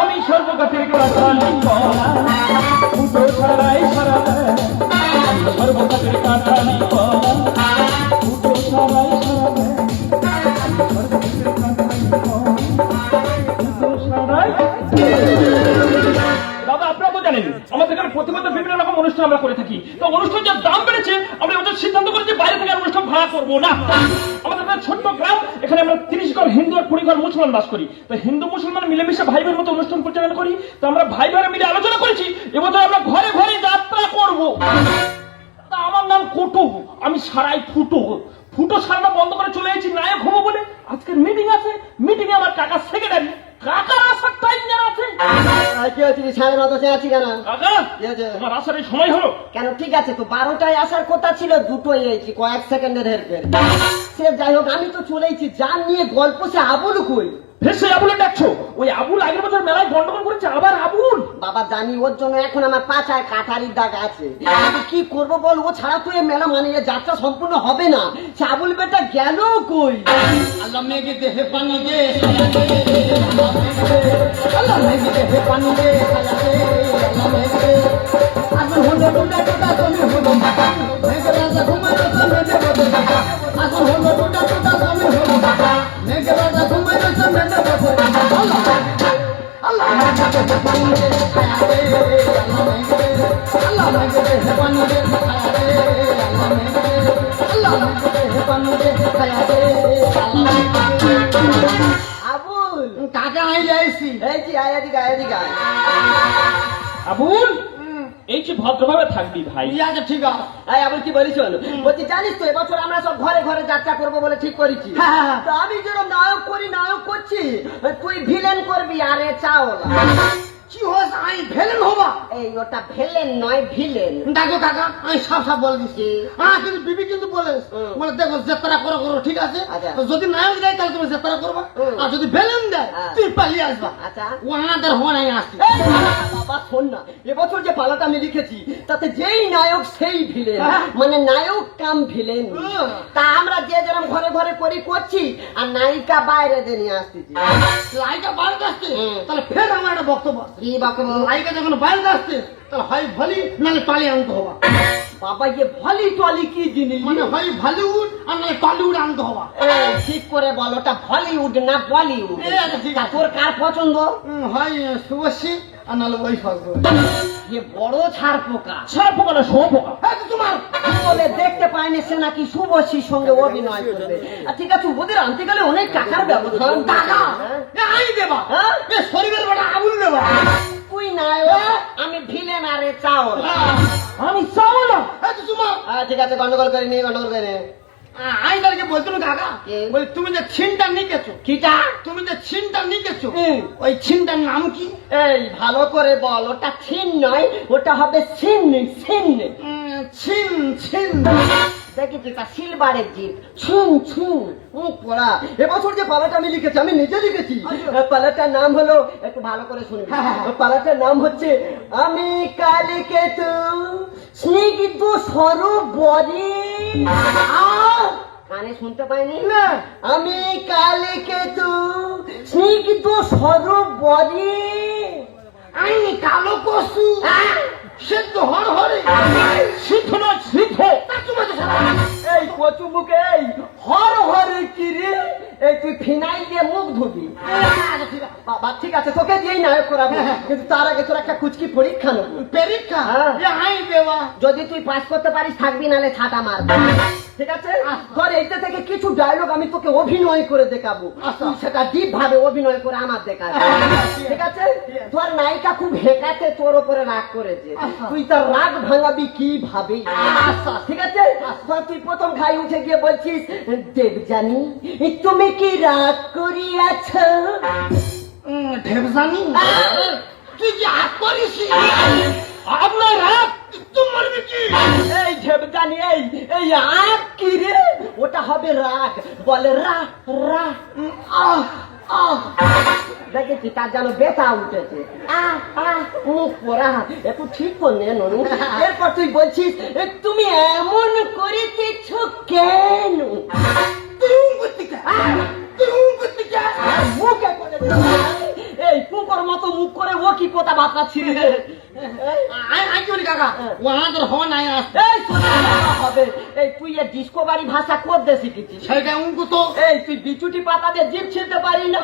আমি সর্বগাতের কাঠালি পড়া ফুটো ছাড়াই সারা আমি সর্বগাতের কাঠালি পড়া ফুটো ছাড়াই দাদা আপনারা তো জানেন আমাদের এখানে প্রতিমত বিভিন্ন রকম অনুষ্ঠান আমরা করে থাকি। তো অনুষ্ঠান যার দাম বেড়েছে আমরা ওদের সিদ্ধান্ত করেছি বাইরে থেকে অনুষ্ঠান ভাড়া করবো না। আমাদের ছোট্ট গ্রাম, এখানে আমরা 30 ঘর হিন্দু আর 20 ঘর মুসলমান বাস করি। তো হিন্দু মুসলমান মিলেমিশে ভাই বোনের মতো অনুষ্ঠান পরিচালনা করি। তো আমরা ভাই ভাইরা মিলে আলোচনা করেছি এবছর আমরা ঘরে ঘরে যাত্রা করব। তা আমার নাম কোটো, আমি সারাই ফুটো। ফুটো সারাটা বন্ধ করে চলে এসেছি নায়ক হবো বলে। আজকের মিটিং আছে, মিটিং এ আমার কাকা সেক্রেটারি, কাকার আসার টাইম জানা আছে। কি হচ্ছে 9:30 আছি কেন? কাকা তোমার আসার এই সময় হলো কেন? ঠিক আছে তো 12টায় আসার কথা ছিল, 2টোয় এসেছি, কয়েক সেকেন্ডের হেরফের। সে যাই হোক, আমি তো চলেইছি। যার নিয়ে গল্প সে আবুল কই? ভেসে আবুলে ডাকছো? ওই আবুল আগের বছর মেলায় গন্ডগোল করেছে, আবার আবুল। বাবা জানি, ওর জন্য এখন আমার পাছায় কাঠারির দাগ আছে। আমি কি করবো বল? ও ছাড়া তো এই মেলা মানে যাত্রা সম্পূর্ণ হবে না। সে আবুল বেটা গেল কই? আল্লাহ মেঘে দেহে পানি দে, আল্লাহ মেঘে দেহে পানি দে, আল্লাহ মেঘে আসল হলো টুটা টুটা তুমি হলো মাথা, মেঘে রাজা ঘুমাই রয়েছে মেঘে বসে থাকা, আসল হলো টুটা টুটা তুমি হলো মাথা, মেঘে রাজা ঘুমাই রয়েছে মেঘে বসে থাকা। আল্লাহ মেঘে দেহে পানি দে, আল্লাহ মেঘে দেহে পানি দে, আল্লাহ মেঘে আল্লাহ মেঘে দেহে পানি দে, আবুল কাকা আই যাইছি। এই যে আয়াদি গায়াদি গায়। আবুল এই যে ভদ্রভাবে থাকবি ভাই। আচ্ছা ঠিক আছে। এই আবুল কি বলিস? বলছি জানিস তো এবছর আমরা সব ঘরে ঘরে যাত্রা করবো বলে ঠিক করেছি। তো আমি যেরকম নায়ক করি, নায়ক করছি, তুই ভিলেন করবি। আরে চাওলা কি হস আই ভেলেন হবা? এই ওটা ভিলেন নয়, ভিলেন। দেখো কাকা, আমি সব সব বলে দিচ্ছি। হ্যাঁ কিন্তু বিবি কিন্তু বলে বলে দেখো যাত্রা করো করো, ঠিক আছে? তো যদি নায়ক দেয় তাহলে তুমি যাত্রা করবা, আর যদি ভেলেন দেয় তুই পালিয়ে আসবা। আচ্ছা ওনাদের হওয়া নাই আসছি। বাবা শোন না, এবছর যে পালাটা আমি লিখেছি তাতে যেই নায়ক সেই ভিলেন, মানে নায়ক কাম ভিলেন। তা আমরা যে যেরকম ঘরে ঘরে করি করছি, আর নায়িকা বাইরে দিয়ে নিয়ে আসতেছি। লাইকা বাইরে আসছে তাহলে ফের আমার একটা বক্তব্য। কি বাবা? লাইকা যখন বাইরে আসছে তাহলে হয় ভলি নাহলে টালি আনতে হবা। বাবা যে ভলি টলি কি জিনিস? মানে হয় ভলিউড আর নাহলে টলিউড আনতে হবা। ঠিক করে বল, ওটা হলিউড না বলিউড? ঠিক আছে। তোর কার পছন্দ? হয় শুভশ্রী আর নাহলে ওই ফসল। যে বড় ছাড় পোকা। ছাড় পোকা না শো পোকা। তোমার বলে দেখতে পায়নি সে নাকি শুভশ্রীর সঙ্গে অভিনয় করবে। আর ঠিক আছে, ওদের আনতে গেলে অনেক টাকার ব্যবধান। টাকা আই দেবা, শরীরের বেটা আবুল দেবা। তুই নায়ক, আমি ভিলেন। আরে চাওলা, আমি চাওলা। তোমার ঠিক আছে, গন্ডগোল করে নিয়ে, গন্ডগোল করে নিয়ে। আই তাহলে বলতো না কাকা, বলি তুমি যে ছিনটা নিকেছো, কিটা? তুমি যে ছিনটা নিকেছো ওই ছিনটার নাম কি? এই ভালো করে বল, ওটা ছিন নয়, ওটা হবে সিন। সিন ছিন ছিন দেখেছি তা সিলভারের জিপ। ছুন ছুন পড়া। এবছর যে পালাটা আমি লিখেছি, আমি নিজে লিখেছি। পালাটার নাম হলো, একটু ভালো করে শুনবি, পালাটার নাম হচ্ছে আমি কালিকে তু স্নিগ্ধ সরোবরে। কানে শুনতে পাইনি না? আমি কালিকে তু স্নিগ্ধ সরোবরে। আমি কালো কসু সিদ্ধ হর হরে সিদ্ধ নয় সিদ্ধ। এই কচু মুখে এই হর হরে কি রে? এই তুই ফিনাইল দিয়ে মুখ ধুবি। বাবা ঠিক আছে, তোকে দিয়েই নায়ক করাবো, কিন্তু তার আগে তোর একটা কুচকি পরীক্ষা নেবো। পরীক্ষা? আই দেবা। যদি তুই পাস করতে পারিস থাকবি, নালে ছাটা মারবি। ঠিক আছে? ধর এইটা থেকে কিছু ডায়লগ আমি তোকে অভিনয় করে দেখাবো, তুই সেটা ডিপ ভাবে অভিনয় করে আমার দেখাবি। ঠিক আছে? ধর নায়িকা খুব হেকাতে তোর উপরে রাগ করেছে, তুই তার রাগ ভাঙাবি কি ভাবে। ঠিক আছে? ধর তুই প্রথম খাই উঠে গিয়ে বলছিস, দেবজানি তুমি কি রাগ করিয়াছ? ঢেপ জানি তুই কি হাত করিস আপনার হাত তুই মারবি কি এই ঝেবদানি এই আগ কি রে ওটা হবে রাগ বলে রা রা আহ আহ দেখেছি তার যেন বেতা উঠেছে মুখ পড়া একটু ঠিক করলে ননু এরপর তুই বলছিস তুমি এমন করেছিস কেন মুখে করে এই কুকুর মতো মুখ করে ও কি কথা বার্তা ছিল কাকা ও আমাদের হওয়া নাই আসতে এই শোনা হবে এই তুই এ ডিসকভারি ভাষা করতে শিখেছিস সেটা উঙ্কু তো এই তুই বিচুটি পাতা দিয়ে জিভ ছিলতে পারি না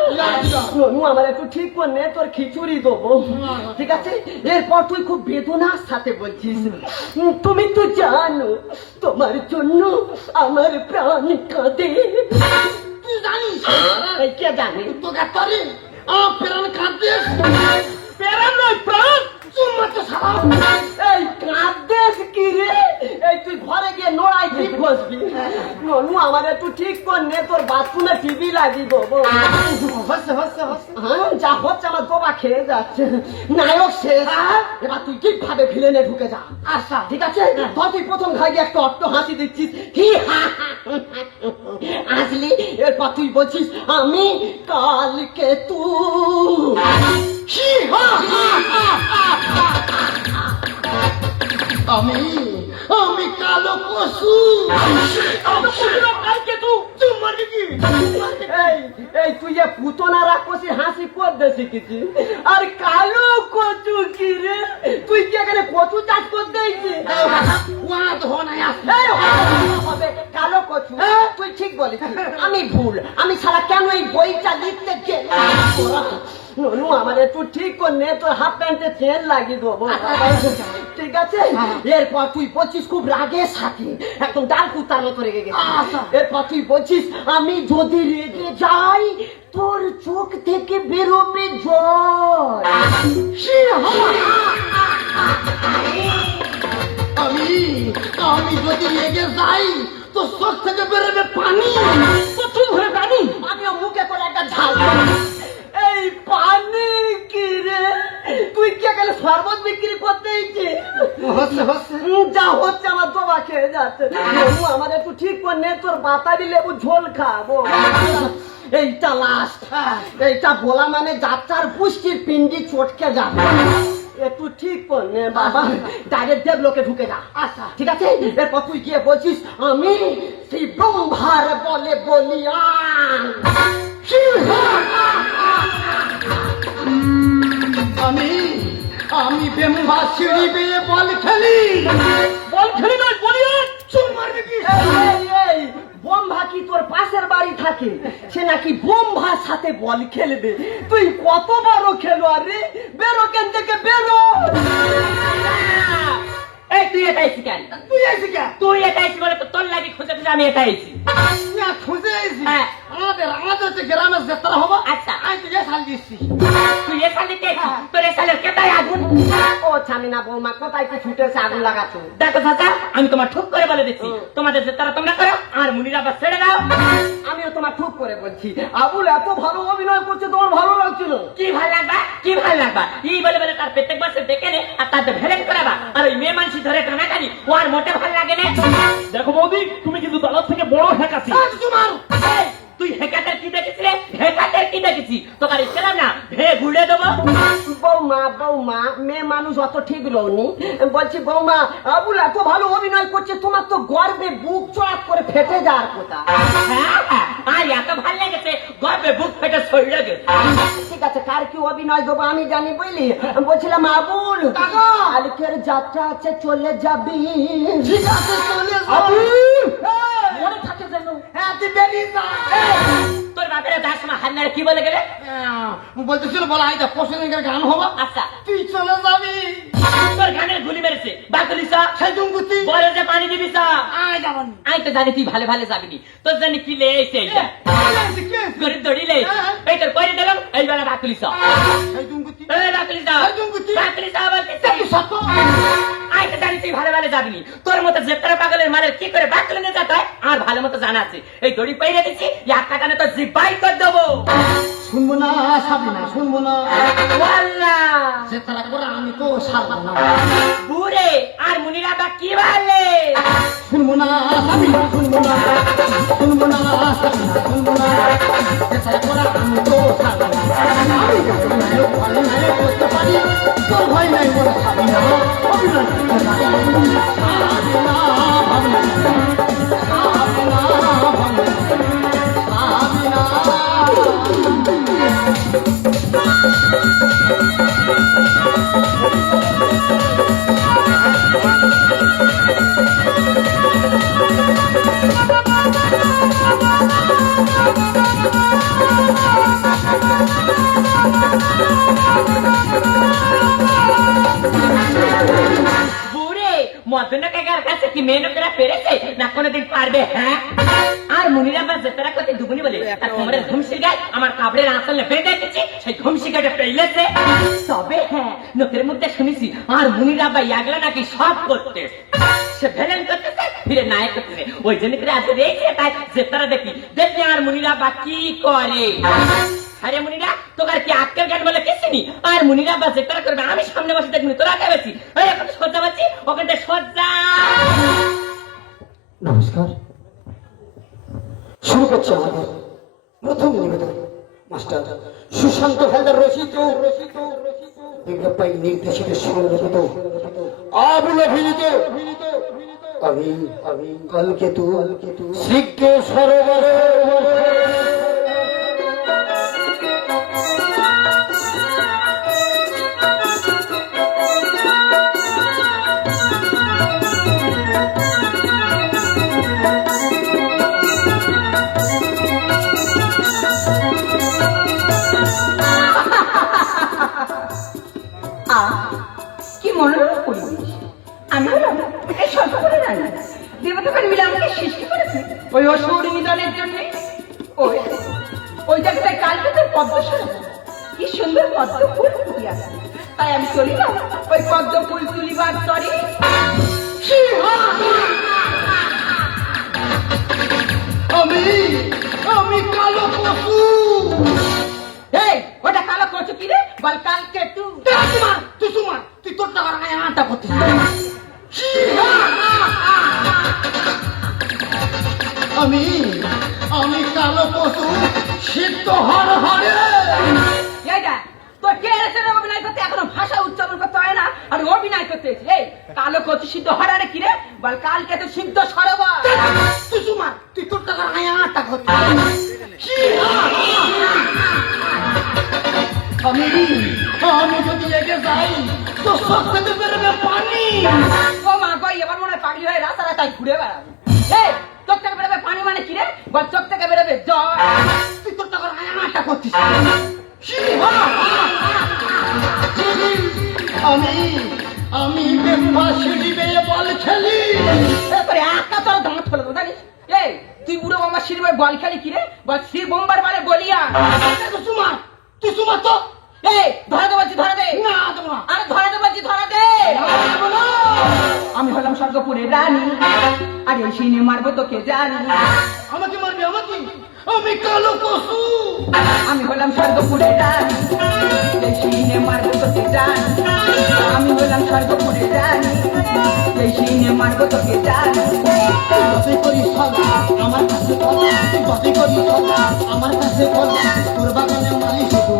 ননু আমার একটু ঠিক করে নে তোর খিচুড়ি দেবো ঠিক আছে এরপর তুই খুব বেদনার সাথে বলছিস তুমি তো জানো তোমার জন্য আমার প্রাণ কাঁদে তুই জানিস এই কে জানে তোকে তরে আমার প্রাণ কাঁদিস প্যারা নয় প্রাণ তুই মাত্র সারা এই কাঁদেস কি রে এই তুই ঘরে গিয়ে নোড়াই ঠিক বসবি ননু আমার একটু ঠিক কর নে তোর বাথরুমে টিভি লাগিয়ে দেবো হচ্ছে হচ্ছে হচ্ছে হ্যাঁ যা হচ্ছে আমার দোবা খেয়ে যাচ্ছে নায়ক শেষ এবার তুই ঠিকভাবে ভিলেনে ঢুকে যা আচ্ছা ঠিক আছে তো তুই প্রথম ঘাই গিয়ে একটা অট্ট হাসি দিচ্ছিস হি হা হা। আসলি এরপর তুই বলছিস আমি কালকে তুই হি হা হা হা হা হা। আমি আমি কালো পশু কালকে তুই তুই মারবি কি এই তুই যে পুতনা রাক্ষসী হাসি করতে শিখেছিস আর কালো কচু কি রে তুই কি এখানে কচু চাষ করতে এসেছিস ওয়া তো হওয়া নাই আসতে এই হবে কালো কচু তুই ঠিক বলেছিস আমি ভুল আমি সারা কেন এই বইটা লিখতে গেলাম ননু আমার একটু ঠিক করে নে তোর হাফ প্যান্টে চেন লাগিয়ে দেবো ঠিক আছে এরপর তুই বলছিস খুব রাগের সাথে একদম ডাল কুত্তার মতো রেগে গেছিস এরপর তুই বলছিস আমি যদি রেগে যাই তোর চোখ থেকে বেরোবে জল আমি আমি যদি রেগে যাই তো চোখ থেকে বেরোবে পানি তুই ধরে পানি আমিও মুখে করে একটা ঝাল এই পানি কি রে তুই কে গেলে শরবত বিক্রি করতে ইচ্ছে হচ্ছে হচ্ছে যা হচ্ছে আমার দোবা খেয়ে যাচ্ছে লেবু আমার একটু ঠিক করে নে তোর বাতাবি লেবু ঝোল খাবো এইটা লাস্ট এইটা বলা মানে যাত্রার পুষ্টির পিন্ডি চটকে যাবে একটু ঠিক কর নে বাবা ডাইরেক্ট দেবলোকে ঢুকে যা আচ্ছা ঠিক আছে এরপর তুই গিয়ে বলছিস আমি সেই ব্রহ্মার বলে বলিয়ান আমি আমি বেমুভা সিঁড়ি বেয়ে বল খেলি বল খেলি নয় বলিয়ে চুল মারবি কি এই বোম্ভা কি তোর পাশের বাড়ি থাকে সে নাকি বোম্ভার সাথে বল খেলবে তুই কত বড় খেলোয়াড় রে বেরো কেন থেকে বেরো এই তুই এটা আইছি কেন তুই আইসি কে তুই এটা আইছি বলে তো তোর লাগি খুঁজে খুঁজে আমি এটা আইছি না খুঁজে আইসি হ্যাঁ। আমাদের যে গ্রামের যাত্রা হবো আচ্ছা। আমি তো যে সাল দিচ্ছি তুই এ সালে দেখি তোর এ সালের কেটাই আগুন ও ছামিনা বৌমা কোথায় কি ছুটেছে আগুন লাগাচ্ছ দেখো চাচা আমি তোমার ঠুক করে বলে দিচ্ছি তোমাদের যে তারা তোমরা করো আর মুনিরা বা ছেড়ে দাও আমিও তোমার খুব করে বলছি আবুল এত ভালো অভিনয় করছে তোমার ভালো লাগছিল কি ভাল লাগবা কি ভাল লাগবা এই বলে বলে তার প্রত্যেক বছর দেখে নে আর তাদের ভেলেন করাবা আর ওই মেয়ে মানসি ধরে টানাটানি ও আর মোটে ভাল লাগে না দেখো বৌদি তুমি কিন্তু দাদার থেকে বড় হ্যাকাছি তোমার এই, তুই হেকাতের কি দেখেছি রে হেকাতের কি দেখেছি তোকে আর ছিলাম না ভে ঘুরে দেবো বৌমা মেয়ে মানুষ অত ঠিক রওনি বলছি বৌমা আবুল এত ভালো অভিনয় করছে তোমার তো গর্বে বুক চড়াত করে ফেটে যাওয়ার কথা হ্যাঁ আর এত ভাল লেগেছে গর্বে বুক ফেটে শরীরে গেছে ঠিক আছে কার কি অভিনয় দেবো আমি জানি বুঝলি বলছিলাম আবুল কালকের যাত্রা আছে চলে যাবি ঠিক আছে চলে মনে থাকে যেন হ্যাঁ তুই বেরিয়ে যা তোর বাপের যার সময় হাত নাড়ে কি বলে গেলে বলতেছিল বলা এই পছন্দের গান হবো আচ্ছা তুই চলে যাবি তোর গানের গুলি মেরেছে বাকুলি সা সেই দুঙ্গুতি বলে যে পানি দিবি সা আয় যাবান আমি তো জানি তুই ভালো ভালো যাবিনি তোর জানি কি লে এসে এইটা গরিব দড়ি লে এই তোর পরে দিলাম এই বেলা বাকুলি সা সেই দুঙ্গুতি এই বাকুলি সা এই দুঙ্গুতি বাকুলি সা আবার কি সত্য আমি তো জানি তুই ভালো ভালো যাবিনি তোর মতো জেতারা পাগলের মারের কি করে বাকুলি নিয়ে যেতে হয় আর ভালো মতো জানা আছে এই দড়ি পাইরে দিচ্ছি এক টাকা তো জিপাই করে দেবো শুনবো না সাবি না শুনবো না ওয়াল্লাহ সে তারা করে আমি তো সারবো না বুড়ে আর মুনিরা বা কি বলে শুনবো না সাবি না শুনবো না শুনবো না সাবি না শুনবো না সে তারা করে আমি তো সারবো না আমি ভালো নাই করতে পারি তোর ভয় নাই বলে সাবি না সাবি না সাবি না ভাবনা সাবি না ভাবনা সাবি না বুড়ে মদন কাকার কাছে কি মেনকেরা পেরেছে না কোনোদিন পারবে হ্যাঁ আর মুনিরা বা যেতারা কত দুগুনি বলে আর কোমরের ঘুমসির গায়ে আমার কাপড়ের আঁচলে বেঁধে দেখেছি সেই ঘুমসি গাটা পেইলেছে তবে হ্যাঁ লোকের মধ্যে শুনেছি আর মুনিরা বা ইয়াগলা নাকি সব করতে সে ভেলেন করতেছে ফিরে নায়ক করতেছে ওই জন্য করে আজকে দেখছি তাই যেতারা দেখি দেখি আর মুনিরা বা কি করে আরে মুনিরা তোকার কি আক্কেল গান বলে কিছু নি আর মুনিরা বা যেতারা করবে আমি সামনে বসে দেখবি তোরা কে বেশি ওই এখন সজ্জা পাচ্ছি ওখানে সজ্জা নমস্কার শুরু করছি আমাদের প্রথম নিবেদন মাস্টার সুশান্ত হালদার রচিত বিজ্ঞাপাই নির্দেশিত সংরক্ষিত আবুল অভিনীত আমি কলকেতু সিদ্ধ সরোবরে কি মনোরম পরিবেশ আমি এই সব করে জানি দেবতাগণ মিলে আমাকে সৃষ্টি করেছে ওই অসুর নিধনের জন্য ওই জায়গাটায় কালকে তোর পদ্ম সাজাবো কি সুন্দর পদ্ম ফুল ফুটিয়ে আছে তাই আমি চলি না ওই পদ্ম ফুল তুলিবার তরে আমি কালো পশু এই ওটা কালো করছো কি রে বল কালকে তুই তুই তোর টাকা আটা করছিস আমি কালো পশু সিদ্ধ হর হরে এইটা তোর কে এসে অভিনয় করতে এখনো ভাষা উচ্চারণ করতে হয় না আর অভিনয় করতে এই কালো করছি সিদ্ধ হরারে কি রে বল কালকে তো সিদ্ধ সরোবর তুই তোর টাকা আটা করছিস আমি যদি লেগে যাই তো সব থেকে বেরোবে পানি ও মা গো এবার মনে হয় পাগলি হয়ে রাস্তা রাস্তায় ঘুরে বেড়াবে এই চোখ থেকে বেরোবে পানি মানে কি রে বল চোখ থেকে বেরোবে জল তুই তোর টাকা আটা করছিস আমি বেম্বা সিঁড়ি বেয়ে বল খেলি এরপরে একটা তোর দাঁত ফেলে দেবো জানিস এই তুই বুড়ো বাম্বা শির বল খেলি কি রে বল শির বোম্বার মানে বলিয়া তুই সুমার তো এই ধরা দে বলছি ধরা দে না দেবো না আরে ধরা দে বলছি ধরা দে আমি হলাম স্বর্গপুরের রানী আর এই সিনে মারবো তোকে জানি আমাকে মারবি আমাকে আমি কালো পশু আমি হলাম স্বর্গপুরের রানী এই সিনে মারবো তোকে জানি আমি হলাম স্বর্গপুরের রানী এই সিনে মারবো তোকে জানি যতই করি সব আমার কাছে বল তুই যতই করি সব আমার কাছে বল তোর বাগানে মালি শুধু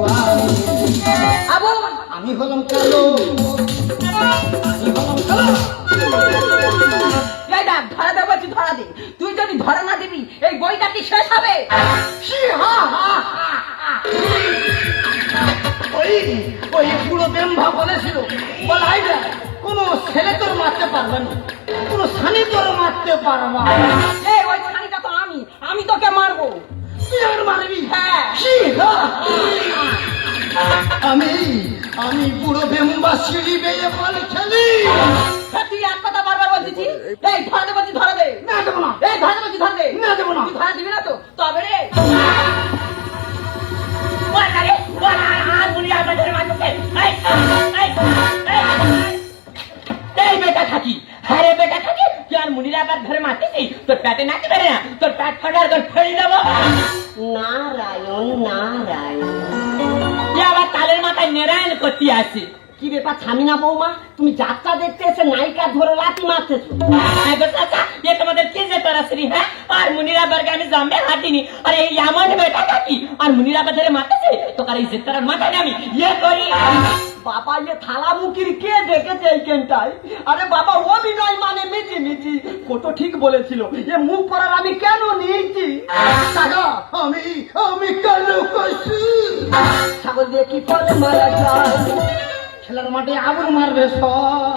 আবু আমি হলাম কালো আমি হলাম কালো এই দেখ ধরা দে বলছি ধরা দে তুই যদি ধরা না দিবি এই বইটা কি শেষ হবে ওই পুরো বেম্ভা বলেছিল বল আইবে কোনো ছেলে তোর মারতে পারবে না কোনো সানি তোর মারতে পারবা এই ওই ছানিটা তো আমি তোকে মারবো তুই আমার মারবি হ্যাঁ আমি পুরো বেম্বা সিঁড়ি বেয়ে বল খেলি তুই এক কথা বারবার বলছিস এই ধরা দে বলছি ধরা দে না দেবো না এই ধরা দে বলছি ধরা দে না দেবো না তুই ধরা দিবি না তো তবে রে বলা রে বলা আর মুনিরা বা ধরে মারতে এই বেটা থাকি আরে বেটা থাকি কি আর মুনিরা বা ধরে মারতে দেখি তোর প্যাটে নাকি বেড়ে না, তোর প্যাট ফাটার তোর ফেলে দেবো। নারায়ণ নারায়ণ। এ আবার তালের মাথায় নেরায়ণ করতে আসে। কি ব্যাপার ছামিনা বৌমা, তুমি যাত্রা দেখতে এসে নায়িকা ধরে লাথি মারতেছো? হ্যাঁ গো চাচা, এ তোমাদের কি যে তারাশ্রী, হ্যাঁ? আর মুনিরা বার্গে আমি জম্বে হাঁটিনি, আর এই এমন বেটা নাকি আর মুনিরা ধরে মারতেছে তোকার এই জেতার মাথায় আমি ইয়ে করি। বাবা ইয়ে থালামুখির কে দেখেছে এইখানটায়? আরে বাবা অভিনয় মানে মিটি মিটি, কত ঠিক বলেছিল। এ মুখ পড়ার আমি কেন নিয়েছি? কাকা আমি কেন কইছি ছাগল দিয়ে কি করে মারা যায়? খেলার মাঠে আবুল মারবে সব।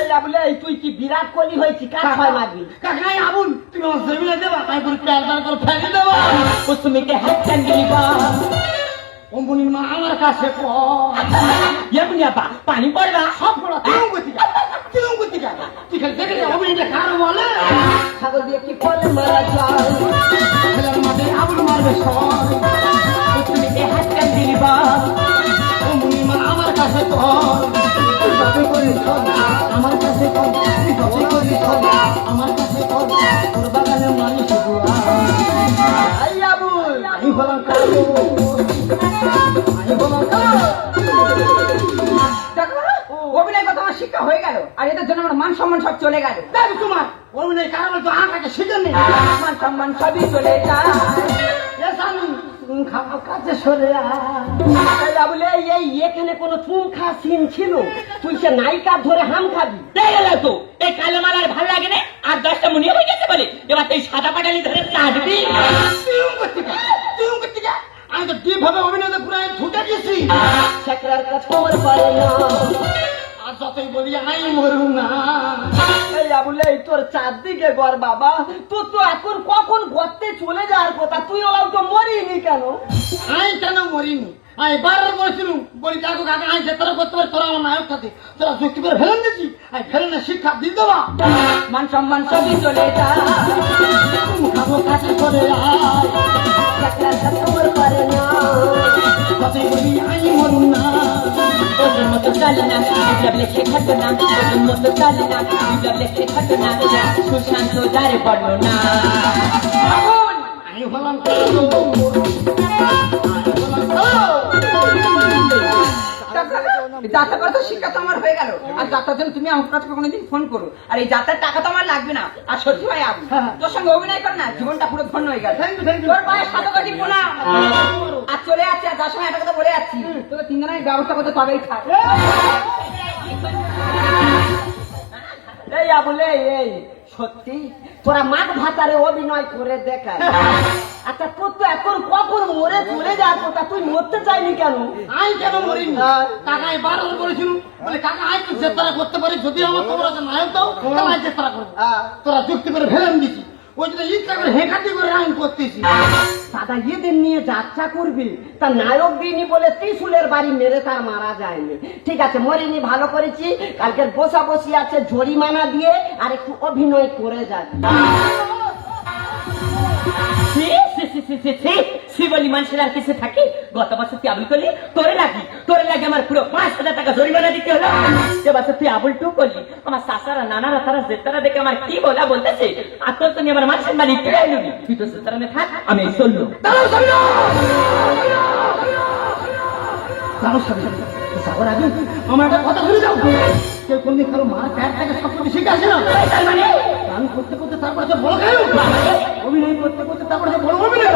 এই আবুলে তুই কি বিরাট কোহলি হয়েছি, কার ছয় মারবি? কাকাই আবুল তুমি আমার জমিনে দেবা, তাই করে প্যার করে ফেলে দেবা। কুসুমিকে হাত চাঙ্গিলি বা অম্বুনির মা আমার কাছে ইয়ে মুনিয়াপা পানি পড়বা সব বড় তুই করতে যা, তুই খালি দেখে যা অভিনয়টা কারো বলে। ছাগল দিয়ে কি করে মারা যায়? খেলার মাঠে আবুল মারবে সব। কুসুমিকে হাত চাঙ্গিলি বা অম্বুনির মা আমার কাছে কর, তুই যাবে করে সব আমার কাছে কর, তুই যাবে করে সব আমার কাছে কর, তোর বাগানে মানুষ এই আবুল আমি হলাম কালো, আমি হলাম কালো। অভিনয় কথা আমার শিক্ষা হয়ে গেল, আর এটার জন্য আমার মান সম্মান সব চলে গেল। দেখ তোমার অভিনয় কারণে তো আমাকে শিখেন নি। মান সম্মান সবই চলে যায়। খাবার কাছে সরে আয়। এই আবুলে এই এখানে কোনো চুমখা সিন ছিল? তুই সে নায়িকা ধরে হাম খাবি? দেখে গেল তো এই কালো মাল আর ভালো লাগে না, আর 10টা মুনিয়া হয়ে গেছে বলে এবার তুই সাদা পাটালি ধরে চাটবি। তুই করতে যা, আমি তো কিভাবে অভিনয় পুরো ঢুকে গেছি। শেখরার কাছে খবর পারে না। আর যতই বলি আমি মরু না। এই আবুলে তোর চারদিকে ঘর বাবা, তোর তো এখন কখন গর্তে চলে যাওয়ার কথা, তুই ওরাও তো মরিনি কেন? আমি কেন মরিনি? আমি বারবার বলছিলাম, বলি দেখো কাকা আমি যেতারা করতে পারি, তোরা আমার নায়ক সাথে তোরা যুক্তি করে ফেলেন দিচ্ছি, আমি ফেলেন শিক্ষা দিয়ে দেবা। মান সম্মান সবই চলে যায়। খাবো কাছে সরে আয়, শেখরার কাছে খবর পারে না। যতই বলি আমি মরু না। ওদের মতো চলে না, বিপ্লব লেখে খাটো না, ওদের মতো চলে না, বিপ্লব লেখে খাটো না, সুশান্ত দারে পড়লো না। আমি হলাম কালো, যাত্রা করার তো শিক্ষা তো আমার হয়ে গেল, আর যাত্রার জন্য তুমি আমার কাছে কোনোদিন ফোন করো, আর এই যাত্রার টাকা তো আমার লাগবে না। আর সত্যি ভাই আবু, তোর সঙ্গে অভিনয় কর না, জীবনটা পুরো ধন্য হয়ে গেল। Thank you, thank you. তোর পায়ে সাত কাটি পোনা আর চলে যাচ্ছে, আর যার সঙ্গে একটা কথা বলে যাচ্ছি, তোকে তিনজনের ব্যবস্থা করতে তবেই থাক। এই আবুলে এই সত্যি তোরা মাঠ ভাতারে অভিনয় করে দেখায়। আচ্ছা তোর তো এখন কখন মরে চলে যাওয়ার কথা, তুই মরতে চাইনি কেন? আমি কেন মরিনি? কাকা আমি বারবার বলেছিলাম, বলে কাকা আমি তো যেতারা করতে পারি, যদি আমার খবর আছে নায়ক দাও তাহলে আমি যেতারা করবো। তোরা যুক্তি করে ফেলেন দিছি, ওই জন্য ইচ্ছা করে হেঁকাটি করে আমি করতেছি। দাদা এদের নিয়ে যাত্রা করবি, তা নায়ক দিইনি বলে ত্রিশুলের বাড়ি মেরে তার মারা যায়নি। ঠিক আছে মরিনি, ভালো করেছি। কালকের বসা বসি আছে, জরিমানা দিয়ে আর একটু অভিনয় করে যাবি। শিবলি মানুষের আর কিছু থাকে? গত বছর তুই আবুল করলি, তোরে লাগি আমার পুরো 5,000 টাকা জরিমানা দিতে হলো। এবছর তুই আবুল টু করলি, আমার শাসারা নানারা তারা জেতারা দেখে আমার কি বলতেছে, আর তোর তুমি আমার মানুষের বাড়ি ফিরে আইলি, তুই তো জেতারানে থাক, আমি এই চললো। যাওয়ার আগে আমার একটা কথা ভুলে যাও, কেউ কোনদিন কারো মার প্যাট থেকে সব কিছু শিখে আসে না। তার মানে গান করতে করতে তারপরে যে বড় গায়ক, অভিনয় করতে করতে তারপরে যে বড় অভিনয়,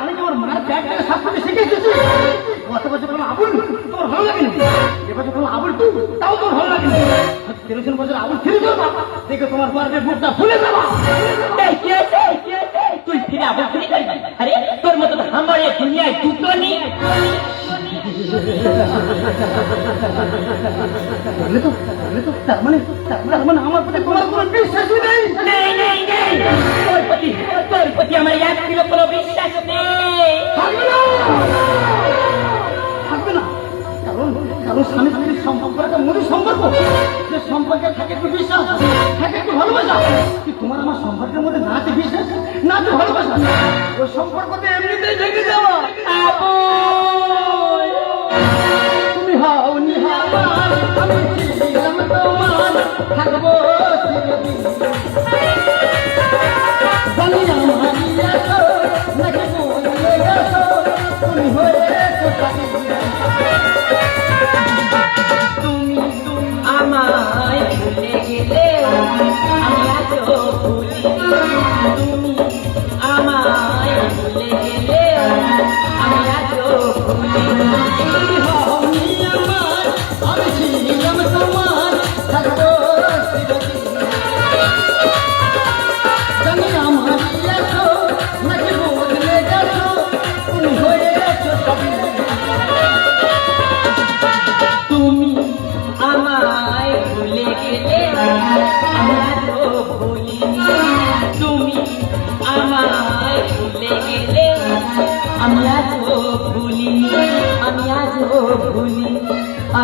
আমি যে আমার মার প্যাট থেকে সব কিছু শিখে এসেছি। গত বছর বললাম আবুল তোমার ভালো লাগেনি, এবছর বললাম আবুল টু, তাও তোমার ভালো লাগেনি। 13 বছর আবুল ফিরে যাবা, দেখে তোমার মার বুকটা ফুলে যাবা। এই কি হয়েছে? তুই ফিরে আবুল ফিরে করবি? আরে তোর মতো তো আমার এই দুনিয়ায় দুটো নেই। তার মানে আমার প্রতি তোমার কোনো বিশ্বাসই নেই। নেই, তোর প্রতি আমার এক কিলো কোনো বিশ্বাস নেই। থাকবে না, কারণ স্বামী স্ত্রীর সম্পর্ক একটা মধুর সম্পর্ক, যে সম্পর্কে থাকে একটু বিশ্বাস, থাকে একটু ভালোবাসা। কি তোমার আমার সম্পর্কের মধ্যে না আছে বিশ্বাস, না আছে ভালোবাসা, ওই সম্পর্কতে এমনিতেই থেকে যাওয়া। তুমি হও নিহার, আমি ছিলাম তোমার, থাকবো চিরদিন।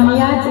আমি আজ